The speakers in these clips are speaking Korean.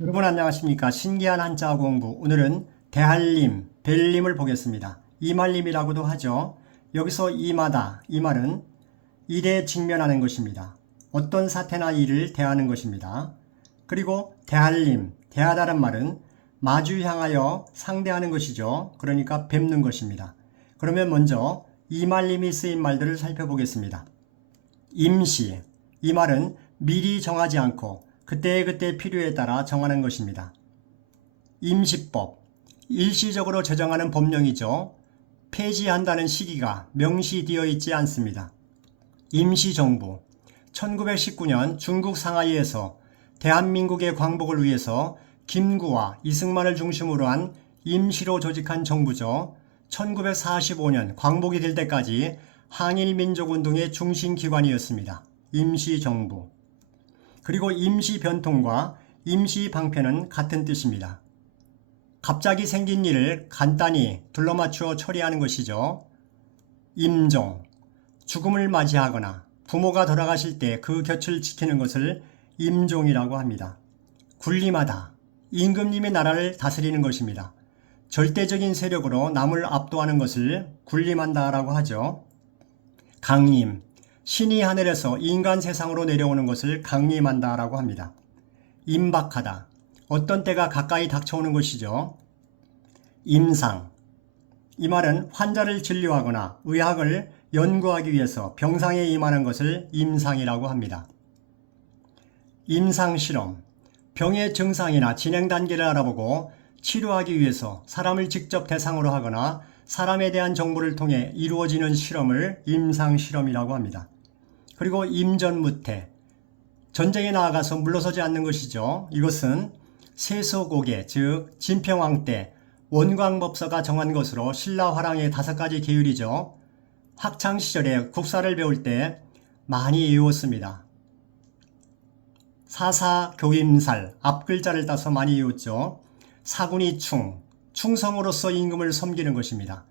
여러분 안녕하십니까? 신기한 한자 공부. 오늘은 대할림 벨림을 보겠습니다. 이말림이라고도 하죠. 여기서 이마다 이 말은 일에 직면하는 것입니다. 어떤 사태나 일을 대하는 것입니다. 그리고 대할림 대하다는 말은 마주 향하여 상대하는 것이죠. 그러니까 뵙는 것입니다. 그러면 먼저 이말림이 쓰인 말들을 살펴보겠습니다. 임시. 이 말은 미리 정하지 않고 그때그때 필요에 따라 정하는 것입니다. 임시법 일시적으로 제정하는 법령이죠. 폐지한다는 시기가 명시되어 있지 않습니다. 임시정부 1919년 중국 상하이에서 대한민국의 광복을 위해서 김구와 이승만을 중심으로 한 임시로 조직한 정부죠. 1945년 광복이 될 때까지 항일민족운동의 중심기관이었습니다. 임시정부. 그리고 임시 변통과 임시 방편은 같은 뜻입니다. 갑자기 생긴 일을 간단히 둘러맞추어 처리하는 것이죠. 임종. 죽음을 맞이하거나 부모가 돌아가실 때 그 곁을 지키는 것을 임종이라고 합니다. 군림하다. 임금님의 나라를 다스리는 것입니다. 절대적인 세력으로 남을 압도하는 것을 군림한다라고 하죠. 강림, 신이 하늘에서 인간 세상으로 내려오는 것을 강림한다라고 합니다. 임박하다, 어떤 때가 가까이 닥쳐오는 것이죠. 임상, 이 말은 환자를 진료하거나 의학을 연구하기 위해서 병상에 임하는 것을 임상이라고 합니다. 임상 실험, 병의 증상이나 진행 단계를 알아보고 치료하기 위해서 사람을 직접 대상으로 하거나 사람에 대한 정보를 통해 이루어지는 실험을 임상 실험이라고 합니다. 그리고 임전무태, 전쟁에 나아가서 물러서지 않는 것이죠. 이것은 세소고개, 즉 진평왕 때 원광법사가 정한 것으로 신라 화랑의 다섯 가지 계율이죠. 학창 시절에 국사를 배울 때 많이 외웠습니다. 사사 교임살 앞글자를 따서 많이 외웠죠. 사군이 충 충성으로서 임금을 섬기는 것입니다.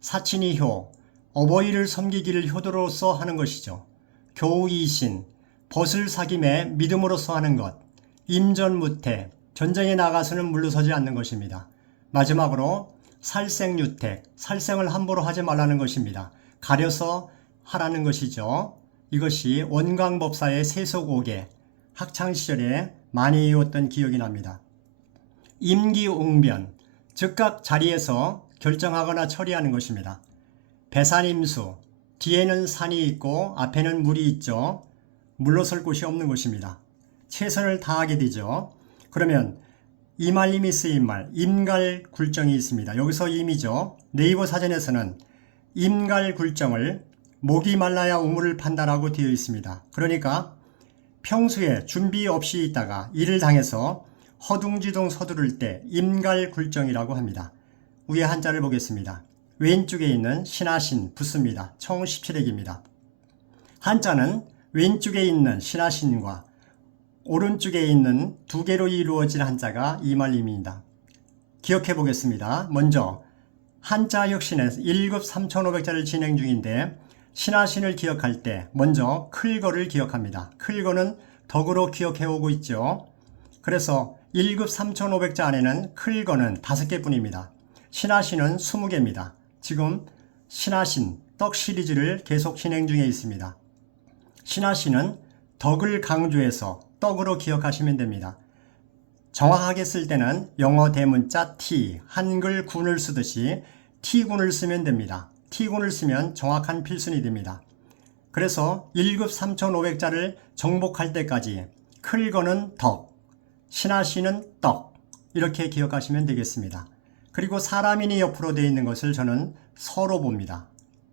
사친이 효 어버이를 섬기기를 효도로서 하는 것이죠. 교우이신 벗을 사김에 믿음으로써 하는 것 임전무태 전쟁에 나가서는 물러서지 않는 것입니다. 마지막으로 살생유택 살생을 함부로 하지 말라는 것입니다. 가려서 하라는 것이죠. 이것이 원광법사의 세속오개 학창시절에 많이 외웠던 기억이 납니다. 임기응변 즉각 자리에서 결정하거나 처리하는 것입니다. 배산임수 뒤에는 산이 있고 앞에는 물이 있죠. 물러설 곳이 없는 것입니다. 최선을 다하게 되죠. 그러면 이말림이 쓰인 말 임갈 굴정이 있습니다. 여기서 임이죠. 네이버 사전에서는 임갈 굴정을 목이 말라야 우물을 판다라고 되어 있습니다. 그러니까 평소에 준비 없이 있다가 일을 당해서 허둥지둥 서두를 때 임갈 굴정이라고 합니다. 위에 한자를 보겠습니다. 왼쪽에 있는 신하신 붙습니다. 총 17액입니다. 한자는 왼쪽에 있는 신하신과 오른쪽에 있는 두 개로 이루어진 한자가 이말림입니다. 기억해 보겠습니다. 먼저 한자 혁신에 1급 3,500자를 진행 중인데 신하신을 기억할 때 먼저 클거를 기억합니다. 클거는 덕으로 기억해 오고 있죠. 그래서 1급 3,500자 안에는 클거는 5개 뿐입니다. 신하신은 20개입니다. 지금 신하신 떡 시리즈를 계속 진행 중에 있습니다. 신하신은 덕을 강조해서 떡으로 기억하시면 됩니다. 정확하게 쓸 때는 영어 대문자 T, 한글 군을 쓰듯이 T군을 쓰면 됩니다. T군을 쓰면 정확한 필순이 됩니다. 그래서 1급 3,500자를 정복할 때까지 클거는 덕, 신하시는 떡 이렇게 기억하시면 되겠습니다. 그리고 사람인이 옆으로 되어 있는 것을 저는 서로 봅니다.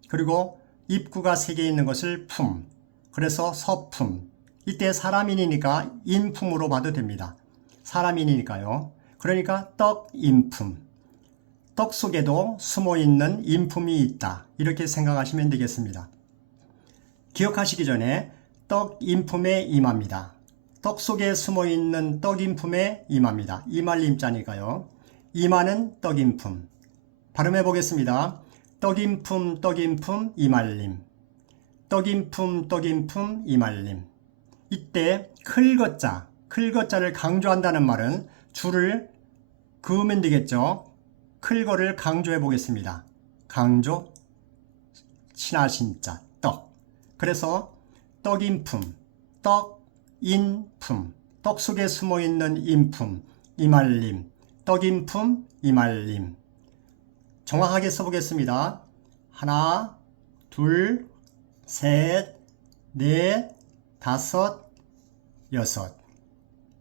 그리고 입구가 세 개 있는 것을 품, 그래서 서품. 이때 사람인이니까 인품으로 봐도 됩니다. 사람인이니까요. 그러니까 떡, 인품. 떡 속에도 숨어 있는 인품이 있다. 이렇게 생각하시면 되겠습니다. 기억하시기 전에 떡 인품에 임합니다. 떡 속에 숨어 있는 떡 인품에 임합니다. 이말림자니까요. 이마는 떡인품. 발음해 보겠습니다. 떡인품, 떡인품, 이말림. 떡인품, 떡인품, 이말림. 이때 클것자, 클거자를 강조한다는 말은 줄을 그으면 되겠죠. 클거를 강조해 보겠습니다. 강조 친하신자 떡. 그래서 떡인품, 떡 인품, 떡 속에 숨어 있는 인품, 이말림, 떡인품, 이말림. 정확하게 써보겠습니다. 하나, 둘, 셋, 넷, 다섯, 여섯,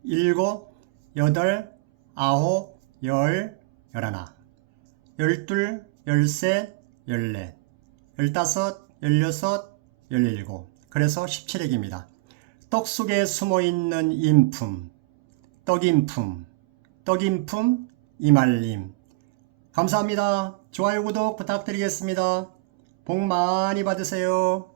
일곱, 여덟, 아홉, 열, 열하나, 열둘, 열셋, 열넷, 열다섯, 열여섯, 열일곱. 그래서 17액입니다. 떡 속에 숨어 있는 인품, 떡인품, 떡인품, 이말림. 감사합니다. 좋아요, 구독 부탁드리겠습니다. 복 많이 받으세요.